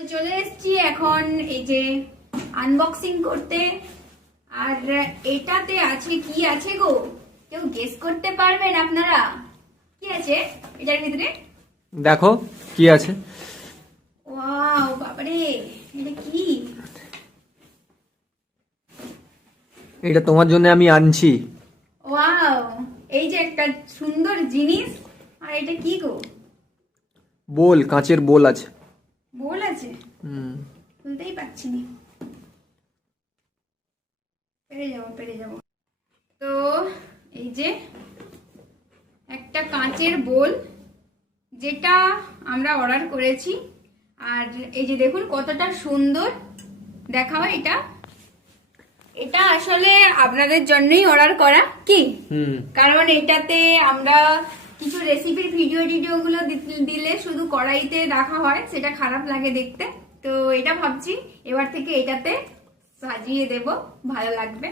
তো চলে এসেছি এখন এই যে আনবক্সিং করতে। আর এটাতে আছে কি আছে গো, কেউ গেস করতে পারবেন আপনারা কি আছে এটার ভিতরে? দেখো কি আছে। ওয়াও বাবারে, এটা কি? এটা তোমার জন্য আমি আনছি। ওয়াও, এই যে একটা সুন্দর জিনিস। আর এটা কি গো? বোল, কাঁচের বোল আছে। বোল আছে? খুলতেই পারছি না, পেরে যাব। তো এই যে একটা কাঁচের বোল, যেটা আমরা অর্ডার করেছি। আর এই যে দেখুন কতটা সুন্দর দেখা হয়। এটা আসলে আপনাদের জন্যই অর্ডার করা কি, কারণ এটাতে আমরা কিছু রেসিপির ভিডিও গুলো দিলে শুধু কড়াইতে রাখা হয়, সেটা খারাপ লাগে দেখতে। তো এটা ভাবছি এবার থেকে এটাতে সাজিয়ে দেব, ভালো লাগবে।